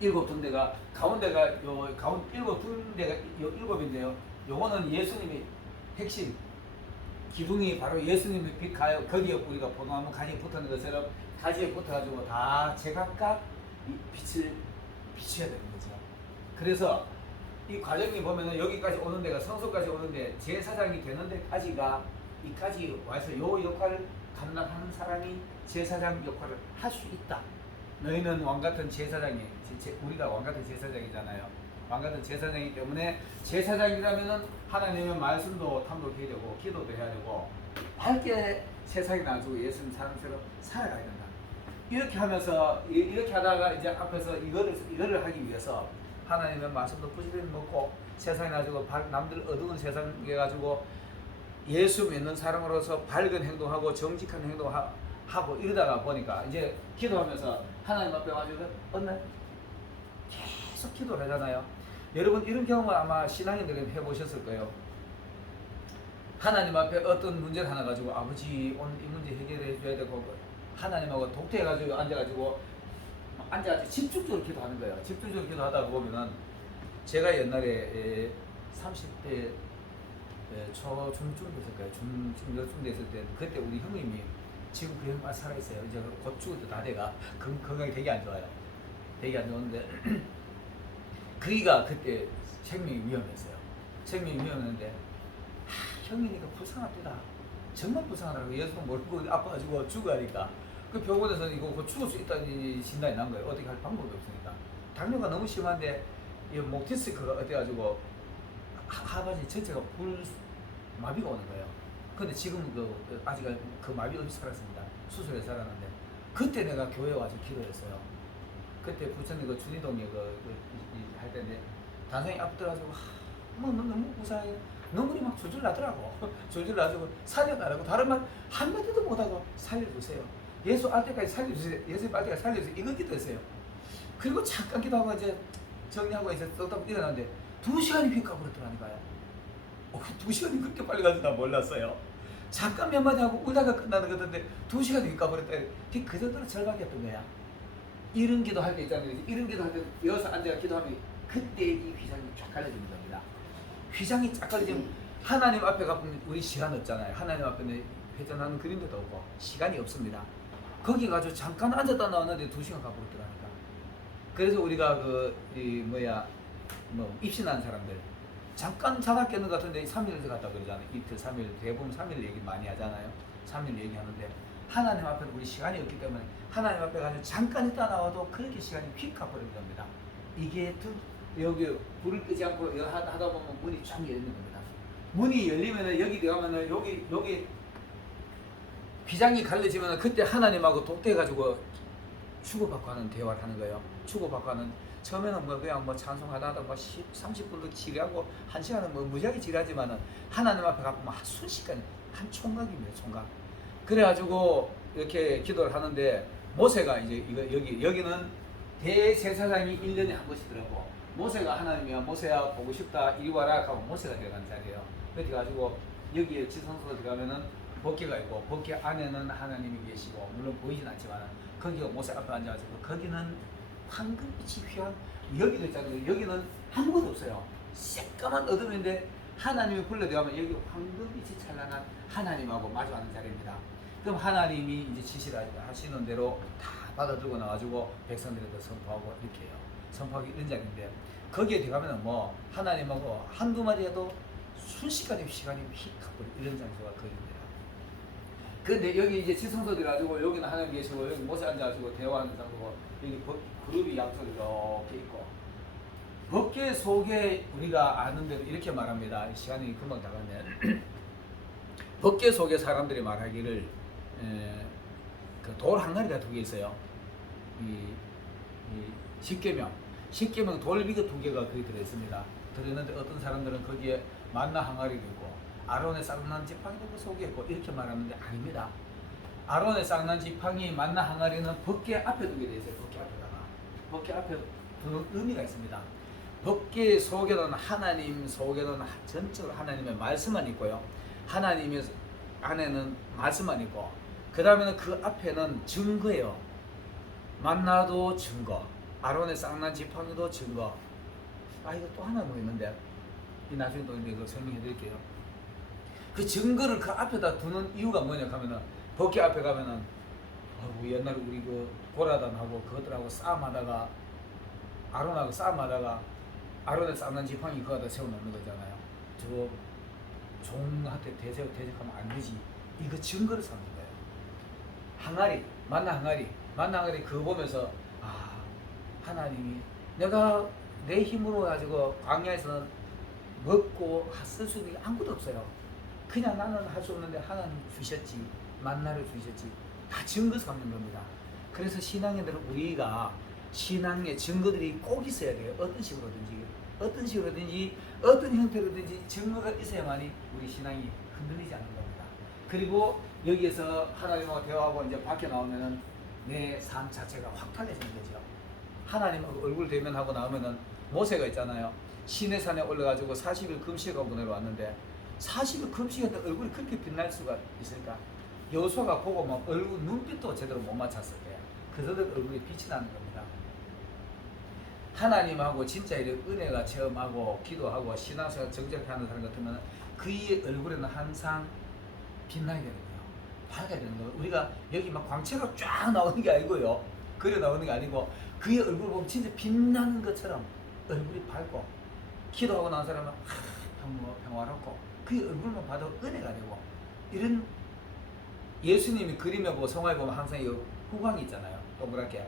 7등대가 가운데가 일곱 등대가 7인데요. 요거는 예수님의 핵심 기둥이 바로 예수님의 빛 거기에 우리가 포도나무 가지에 붙는 것처럼 가지에 붙어가지고 다 제각각 이 빛을 비춰야 되는 거죠. 그래서 이 과정이 보면은 여기까지 오는 데가 성소까지 오는데 제사장이 되는 데까지가 이까지 와서 요 역할을 감당하는 사람이 제사장 역할을 할 수 있다. 너희는 왕같은 제사장이 우리가 왕같은 제사장이잖아요. 왕같은 제사장이기 때문에 제사장이라면은 하나님의 말씀도 탐독해야 되고 기도도 해야 되고 밝게 세상에 나가지고 예수님 사람처럼 살아가야 된다. 이렇게 하면서 이렇게 하다가 이제 앞에서 이거를 하기 위해서 하나님의 말씀도 부지런히 먹고 세상에 나가지고 남들 어두운 세상에 가지고 예수 믿는 사람으로서 밝은 행동하고 정직한 행동하고 이러다가 보니까 이제 기도하면서 하나님 앞에 와가지고 어느 날 계속 기도를 하잖아요. 여러분 이런 경험을 아마 신앙인들은 해보셨을 거예요. 하나님 앞에 어떤 문제를 하나 가지고 아버지 오늘 이 문제 해결해 줘야 되고 하나님하고 독대해가지고 앉아가지고 집중적으로 기도하는 거예요. 집중적으로 기도하다 보면은 제가 옛날에 30대 중쯤 됐을 거예요. 중여쯤 됐을 때 그때 우리 형님이 지금 그 형만 살아있어요. 이제 곧 죽을 때 다 돼가 건강이 되게 안 좋아요. 되게 안 좋은데 그이가 그때 생명이 위험했어요. 생명이 위험했는데 형이니까 불쌍합니다. 정말 불쌍하더라고요. 예수도 모르고 아파가지고 죽어야니까. 그 병원에서는 이거 곧 죽을 수 있다는 진단이 난 거예요. 어떻게 할 방법이 없으니까. 당뇨가 너무 심한데 목 디스크가 어때가지고 하반신 전체가 마비가 오는 거예요. 근데 지금 아직 그 마비 없이 살았습니다. 수술해 살았는데 그때 내가 교회에 와서 기도했어요. 그때 부천의 그 준이동에 할 때인데 단상이 앞 들어가지고 너무 무사해요. 눈물이 막 줄줄 나더라고. 줄줄 나가지고 살려달라고 다른 말 한마디도 못하고 살려주세요. 예수 알 때까지 살려주세요. 예수 알 때까지 살려주세요. 이거 기도했어요. 그리고 잠깐 기도하고 이제 정리하고 이제 떴다고 일어났는데 2시간이 휙 가버렸더라니까요. 2시간이 그렇게 빨리 가지 나 몰랐어요. 잠깐 몇 마디 하고 울다가 끝나는 거던데 2시간이 휙 가버렸다. 그 정도로 절박했던 거야. 이런 기도할 때 있잖아요. 이런 기도할 때 여기서 앉아 기도하면 그때 이 휘장이 쫙 갈라지는 겁니다. 휘장이 쫙 갈라지면 하나님 앞에 가면 우리 시간 없잖아요. 하나님 앞에는 회전하는 그림도 없고 시간이 없습니다. 거기 가서 잠깐 앉았다 나왔는데 2시간 가버렸더라니까. 그래서 우리가 입신한 사람들 잠깐 자다 깨는 것 같은데 3일에서 갔다 그러잖아요. 이틀 3일 대부분 3일 얘기 많이 하잖아요. 3일 얘기하는데 하나님 앞에 우리 시간이 없기 때문에 하나님 앞에 가서 잠깐 있다 나와도 그렇게 시간이 휙 가버리는 겁니다. 이게 여기 불을 끄지 않고 하다 보면 문이 쫙 열리는 겁니다. 문이 열리면은 여기 들어가면은 여기 휘장이 갈라지면은 그때 하나님하고 독대해가지고 주고받고 하는 대화를 하는 거예요. 주고받고 하는 처음에는 그냥 찬송하다 하다가 30분도 지뢰하고 1시간은 무지하게 지뢰하지만은 하나님 앞에 가면 순식간에 한 총각입니다. 총각. 그래가지고 이렇게 기도를 하는데 모세가 이제 여기는 대제사장이 1년에 한 번씩더라고. 모세가 하나님이야 모세야 보고 싶다 이리 와라 하고 모세가 들어가는 자리예요. 그래 가지고 여기에 지성소로 들어가면은 법궤가 있고 법궤 안에는 하나님이 계시고 물론 보이진 않지만 거기가 모세 앞에 앉아가지고 거기는 황금빛이 휘황 여기도 있잖아요. 여기는 아무것도 없어요. 새까만 어둠인데 하나님이 불러들어가면 여기 황금빛이 찬란한 하나님하고 마주하는 자리입니다. 그럼 하나님이 이제 지시하시는 대로 다 받아들고 나와주고 백성들에게 선포하고 이렇게 해요. 선포하기 이런 자리인데 거기에 들어가면 하나님하고 한두 마디 해도 순식간에 시간이 휙 가버리는 이런 장소가 거기입니다. 근데 여기 이제 지성소 들어가지고 여기는 하나님 계시고 여기 모세 앉아가지고 대화하는 장소고 여기 그룹이 양쪽으로 이렇게 있고 법궤 속에 우리가 아는 대로 이렇게 말합니다. 시간이 금방 다 갔네. 법궤 속에 사람들이 말하기를 그 돌 항아리가 2개 있어요. 이 십계명 돌비가 2개가 거기 들어있습니다. 들어있는데 어떤 사람들은 거기에 만나 항아리도 있고 아론의 쌍난 지팡이도 그 속에 있고 이렇게 말하는데 아닙니다. 아론의 쌍난 지팡이 만나 항아리는 법궤 앞에 두게 되어 있어요. 법궤 앞에다가 법궤 앞에 두는 의미가 있습니다. 법궤 속에는 하나님 속에는 전적으로 하나님의 말씀만 있고요. 하나님의 안에는 말씀만 있고 그 다음에는 그 앞에는 증거예요. 만나도 증거, 아론의 쌍난 지팡이도 증거. 이거 또 하나 뭐 있는데 이 나중에 또 이거 설명해 드릴게요. 그 증거를 그 앞에다 두는 이유가 뭐냐 하면은 법궤 앞에 가면은 옛날에 우리 그 고라단하고 그것들하고 싸움하다가 아론하고 싸움하다가 아론의 쌍난 지팡이 그거다 세워놓는 거잖아요. 저 종한테 대적하면 안 되지. 이거 증거를 삼는 거예요. 항아리, 만나 항아리 그거 보면서 하나님이 내가 내 힘으로 가지고 광야에서는 먹고 쓸 수 있는 게 아무것도 없어요. 그냥 나는 할 수 없는데 하나님 주셨지. 만나를 주셨지. 다 증거 삼는 겁니다. 그래서 신앙인들은 우리가 신앙의 증거들이 꼭 있어야 돼요. 어떤 식으로든지 어떤 형태로든지 증거가 있어야만이 우리 신앙이 흔들리지 않는 겁니다. 그리고 여기에서 하나님하고 대화하고 이제 밖에 나오면은 내 삶 자체가 확 달라지는 거죠. 하나님하고 얼굴 대면하고 나오면은 모세가 있잖아요. 시내산에 올라가지고 40일 금식하고 내려왔는데 40일 금식했는데 얼굴이 그렇게 빛날 수가 있을까? 여호수아가 보고 막 얼굴 눈빛도 제대로 못 맞췄을 거야. 그래도 얼굴에 빛이 나는 겁니다. 하나님하고 진짜 이렇게 은혜가 체험하고 기도하고 신앙생활 정직하게 하는 사람 같으면 그의 얼굴에는 항상 빛나게 되는 거예요. 밝아야 되는 거예요. 우리가 여기 막 광채가 쫙 나오는 게 아니고요. 그려 나오는 게 아니고 그의 얼굴 보면 진짜 빛나는 것처럼 얼굴이 밝고 기도하고 나온 사람은 평화롭고 그 얼굴만 봐도 은혜가 되고 이런 예수님이 그림에 보고 성화에 보면 항상 이 후광이 있잖아요. 동그랗게.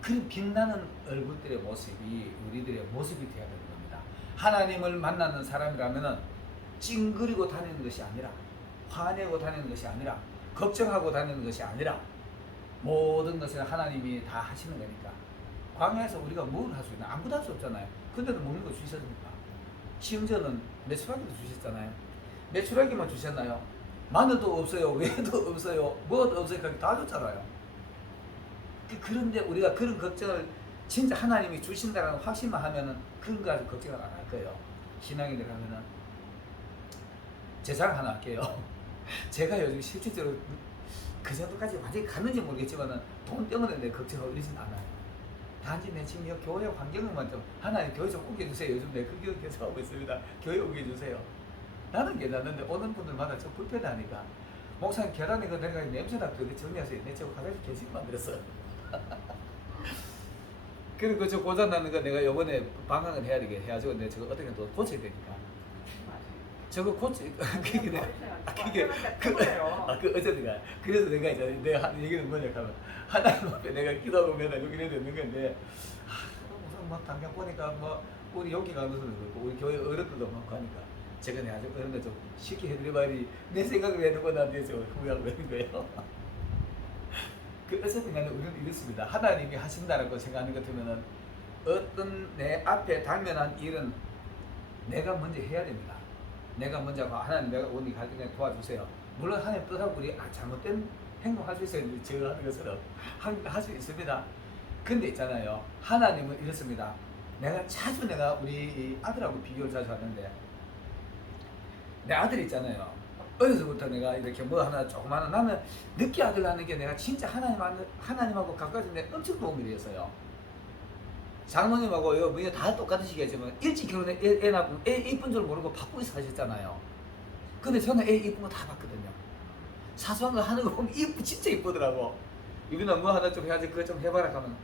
그 빛나는 얼굴들의 모습이 우리들의 모습이 되어야 되는 겁니다. 하나님을 만나는 사람이라면 찡그리고 다니는 것이 아니라 화내고 다니는 것이 아니라 걱정하고 다니는 것이 아니라 모든 것을 하나님이 다 하시는 거니까. 광야에서 우리가 뭘 할 수 있나? 아무것도 할 수 없잖아요. 근데도 먹는 거 주셨습니까? 심지어는 메추라기도 주셨잖아요. 메추라기만 주셨나요? 마늘도 없어요. 외도 없어요. 뭐도 없어요. 다 줬잖아요. 그런데 우리가 그런 걱정을 진짜 하나님이 주신다는 확신만 하면은 그런 거 가지고 걱정을 안 할 거예요. 신앙이 들어가면은 제 자랑 하나 할게요. 제가 요즘 실질적으로 그 정도까지 완전히 갔는지 모르겠지만은 돈 때문에 내 걱정하고 이러진 않아요. 단지 내 지금 교회 환경만 좀 하나님 교회 좀 옮겨주세요. 요즘 내 그 교회 계속 하고 있습니다. 교회 옮겨주세요. 나는 괜찮은데 오는 분들마다 좀 불편하니까 목사님 계단에 그 내가 냄새나 그렇게 정리하세요. 내 저거 화장실 개씩 만들었어. 그리고 저 고장나는 거 내가 요번에 방황을 해야 되게 해가지고 내가 저거 어떻게 또 고쳐야 되니까 저거 그게 어쨌든가 그래서 내가 이제 내가 얘기는 뭐냐 하면 하나님 앞에 내가 기도하고 맨날 여기 되는 건데 무슨 뭐 당장 보니까 뭐 우리 여기 가는 사람도 그렇고 우리 교회 어른들도 많고 하니까 제가 내가 좀 어른들 좀 쉽게 해드려봐야지 내 생각을 해두고 나한테 저 후회하고 있는 거예요. 그 어쨌든 간에 우리는 이렇습니다. 하나님이 하신다라고 생각하는 것 같으면은 어떤 내 앞에 당면한 일은 내가 먼저 해야 됩니다. 내가 먼저 하나님 내가 오늘 갈 때 도와주세요. 물론 하나님 뜻하고 우리 잘못된 행동할 수 있어요. 제가 하는 것처럼 할 수 있습니다. 근데 있잖아요. 하나님은 이렇습니다. 내가 우리 아들하고 비교를 자주 하는데 내 아들 있잖아요. 어려서부터 내가 이렇게 뭐 하나 조그마한 나는 늦게 아들 낳는 게 내가 진짜 하나님하고 가까워진 데 엄청 도움이 되었어요. 장모님하고 뭐 다 똑같으시겠지만 일찍 결혼해 애 낳고 애 이쁜 줄 모르고 바쁘게 사셨잖아요. 근데 저는 애 이쁜 거 다 봤거든요. 사소한 거 하는 거 보면 진짜 이쁘더라고. 유빈아 뭐 하나 좀 해야지 그거 좀 해봐라 하면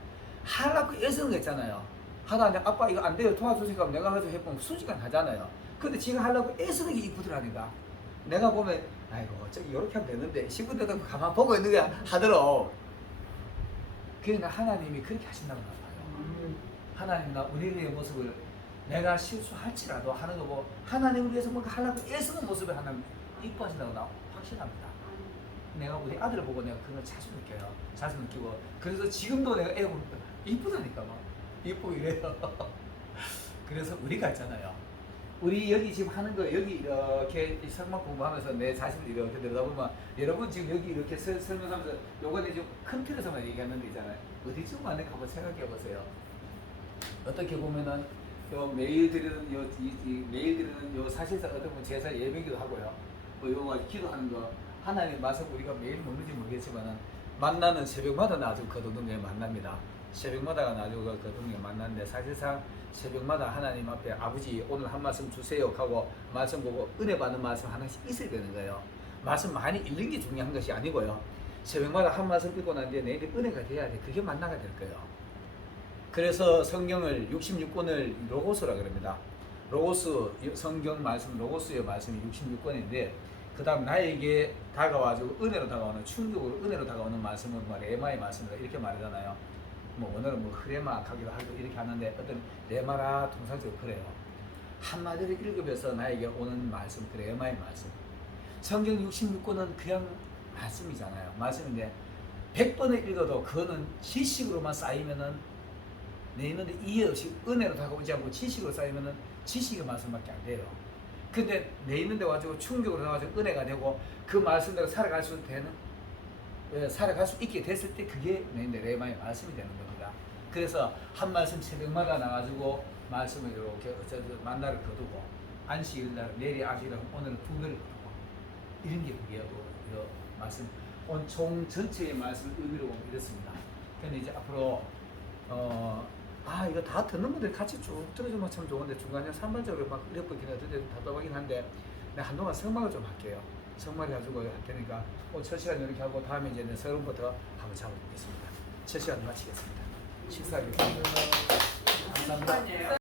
하려고 애쓰는 거 있잖아요. 하다 아빠 이거 안 돼요 도와주세요 하면 내가 가서 해보면 순식간 하잖아요. 근데 지가 하려고 애쓰는 게 이쁘더라니까. 내가 보면 아이고 저기 이렇게 하면 되는데 친구들도 가만 보고 있는 게 하더라고. 그러니까 하나님이 그렇게 하신다고 봐요. 하나님과 우리의 모습을 내가 실수할지라도 하는 거 보고 하나님을 위해서 뭔가 하려고 애쓰는 모습을 하나님 이뻐하신다고 나 확신합니다. 내가 우리 아들을 보고 내가 그걸 자주 느껴요. 자주 느끼고 그래서 지금도 내가 애 보면 이쁘다니까 막 이쁘고 이래요. 그래서 우리가 있잖아요. 우리 여기 지금 하는 거 여기 이렇게 성막 공부하면서 내 자신을 이렇게 들여다보면 여러분 지금 여기 이렇게 설명하면서 요번에 지금 큰 틀에서만 얘기하는 데 있잖아요. 어디쯤 왔는가 한번 생각해 보세요. 어떻게 보면은 요 매일 드리는 매일 드리는 요 사실상 어떻게 보면 제사 예배기도 하고요. 뭐 요 기도하는 거 하나님 말씀 우리가 매일 먹는지 모르겠지만은 만나는 새벽마다 나도 거두둥에 만납니다. 새벽마다가 나도 거두둥에 만났는데 사실상 새벽마다 하나님 앞에 아버지 오늘 한 말씀 주세요 하고 말씀 보고 은혜 받는 말씀 하나씩 있어야 되는 거예요. 말씀 많이 읽는 게 중요한 것이 아니고요. 새벽마다 한 말씀 읽고 난 뒤에 내일이 은혜가 돼야 돼. 그게 만나가 될 거예요. 그래서 성경을 66권을 로고스라 그럽니다. 로고스 성경 말씀 로고스의 말씀이 66권인데 그 다음 나에게 다가와주고 은혜로 다가오는 충격으로 은혜로 다가오는 말씀은 뭐 레마의 말씀이다 이렇게 말하잖아요. 뭐 오늘은 뭐 흐레마 가기도 하고 이렇게 하는데 어떤 레마라 통상적으로 그래요. 한마디를 읽으면서 나에게 오는 말씀 그 레마의 말씀. 성경 66권은 그냥 말씀이잖아요. 말씀인데 100번을 읽어도 그거는 지식으로만 쌓이면은 내 있는데 이해 없이 은혜로 다가오지 않고 지식으로 쌓이면은 지식의 말씀밖에 안 돼요. 근데 내 있는데 와가지고 충격으로 나와가지고 은혜가 되고 그 말씀대로 살아갈 수 있게 됐을 때 그게 내 있는데 레마의 말씀이 되는 겁니다. 그래서 한 말씀 새벽마다 나가지고 말씀을 이렇게 만나를 거두고 안식일날 내일이 안식일날 오늘은 2배를 거두고 이런 게 그게 말씀 온 총 전체의 말씀 의미로 보면 이렇습니다. 근데 이제 앞으로 이거 다 듣는 분들이 같이 쭉 들어주면 참 좋은데 중간에 산발적으로 막 이렇게 해도 답답하긴 한데 내가 한동안 성막을 좀 할게요. 성막을 가지고 할 테니까 오늘 첫 시간 이렇게 하고 다음에 이제 서론부터 한번 잡아보겠습니다. 첫 시간 마치겠습니다. 식사하겠습니다. 감사합니다.